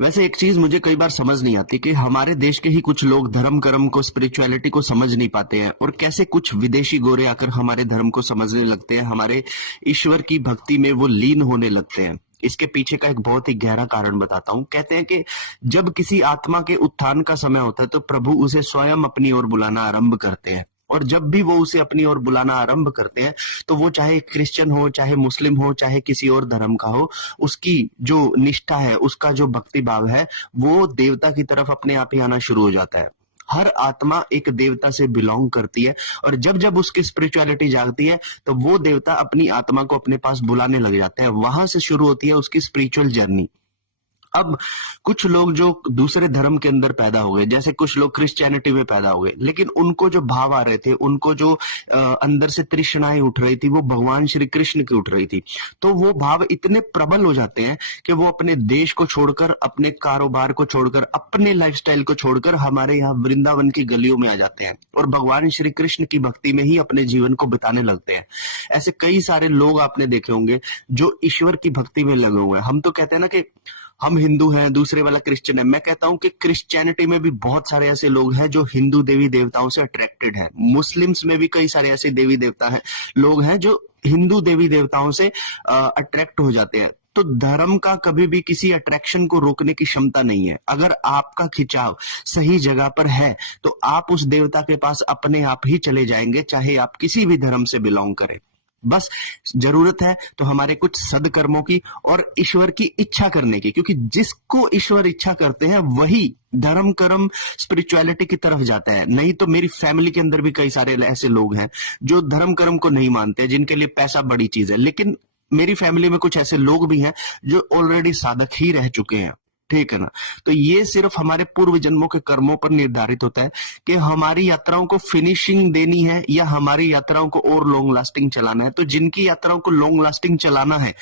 वैसे एक चीज मुझे कई बार समझ नहीं आती कि हमारे देश के ही कुछ लोग धर्म कर्म को, स्पिरिचुअलिटी को समझ नहीं पाते हैं, और कैसे कुछ विदेशी गोरे आकर हमारे धर्म को समझने लगते हैं, हमारे ईश्वर की भक्ति में वो लीन होने लगते हैं। इसके पीछे का एक बहुत ही गहरा कारण बताता हूँ। कहते हैं कि जब किसी आत्मा के उत्थान का समय होता है तो प्रभु उसे स्वयं अपनी ओर बुलाना आरंभ करते हैं, और जब भी वो उसे अपनी ओर बुलाना आरंभ करते हैं तो वो चाहे क्रिश्चियन हो, चाहे मुस्लिम हो, चाहे किसी और धर्म का हो, उसकी जो निष्ठा है, उसका जो भक्ति भाव है, वो देवता की तरफ अपने आप ही आना शुरू हो जाता है। हर आत्मा एक देवता से बिलोंग करती है, और जब जब उसकी स्पिरिचुअलिटी जागती है तो वो देवता अपनी आत्मा को अपने पास बुलाने लग जाता है। वहां से शुरू होती है उसकी स्पिरिचुअल जर्नी। अब कुछ लोग जो दूसरे धर्म के अंदर पैदा हो गए, जैसे कुछ लोग क्रिश्चियनिटी में पैदा हो गए, लेकिन उनको जो भाव आ रहे थे, उनको जो अंदर से तृष्णाएं उठ रही थी, वो भगवान श्री कृष्ण की उठ रही थी। तो वो भाव इतने प्रबल हो जाते हैं कि वो अपने देश को छोड़कर, अपने कारोबार को छोड़कर, अपने लाइफस्टाइल को छोड़कर हमारे यहाँ वृंदावन की गलियों में आ जाते हैं और भगवान श्री कृष्ण की भक्ति में ही अपने जीवन को बिताने लगते हैं। ऐसे कई सारे लोग आपने देखे होंगे जो ईश्वर की भक्ति में लगे हुए हैं। हम तो कहते हैं ना कि हम हिंदू हैं, दूसरे वाला क्रिश्चियन है। मैं कहता हूं कि क्रिश्चियनिटी में भी बहुत सारे ऐसे लोग हैं जो हिंदू देवी देवताओं से अट्रैक्टेड हैं। मुस्लिम्स में भी कई सारे ऐसे देवी देवता हैं, लोग हैं जो हिंदू देवी देवताओं से अट्रैक्ट हो जाते हैं। तो धर्म का कभी भी किसी अट्रैक्शन को रोकने की क्षमता नहीं है। अगर आपका खिंचाव सही जगह पर है तो आप उस देवता के पास अपने आप ही चले जाएंगे, चाहे आप किसी भी धर्म से बिलोंग करें। बस जरूरत है तो हमारे कुछ सदकर्मों की और ईश्वर की इच्छा करने की, क्योंकि जिसको ईश्वर इच्छा करते हैं वही धर्म कर्म स्पिरिचुअलिटी की तरफ जाता है। नहीं तो मेरी फैमिली के अंदर भी कई सारे ऐसे लोग हैं जो धर्म कर्म को नहीं मानते, जिनके लिए पैसा बड़ी चीज है। लेकिन मेरी फैमिली में कुछ ऐसे लोग भी हैं जो ऑलरेडी साधक ही रह चुके हैं, ठीक है ना। तो ये सिर्फ हमारे पूर्व जन्मों के कर्मों पर निर्धारित होता है कि हमारी यात्राओं को फिनिशिंग देनी है या हमारी यात्राओं को और लॉन्ग लास्टिंग चलाना है। तो जिनकी यात्राओं को लॉन्ग लास्टिंग चलाना है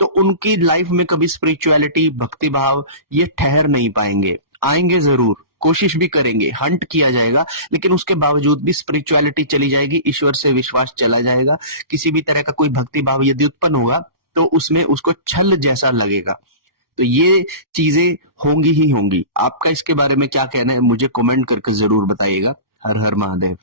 तो उनकी लाइफ में कभी स्पिरिचुअलिटी, भक्ति भाव ये ठहर नहीं पाएंगे। आएंगे जरूर, कोशिश भी करेंगे, हंट किया जाएगा, लेकिन उसके बावजूद भी स्पिरिचुअलिटी चली जाएगी, ईश्वर से विश्वास चला जाएगा। किसी भी तरह का कोई भक्ति भाव यदि उत्पन्न होगा तो उसमें उसको छल जैसा लगेगा। तो ये चीजें होंगी ही होंगी। आपका इसके बारे में क्या कहना है, मुझे कमेंट करके जरूर बताइएगा। हर हर महादेव।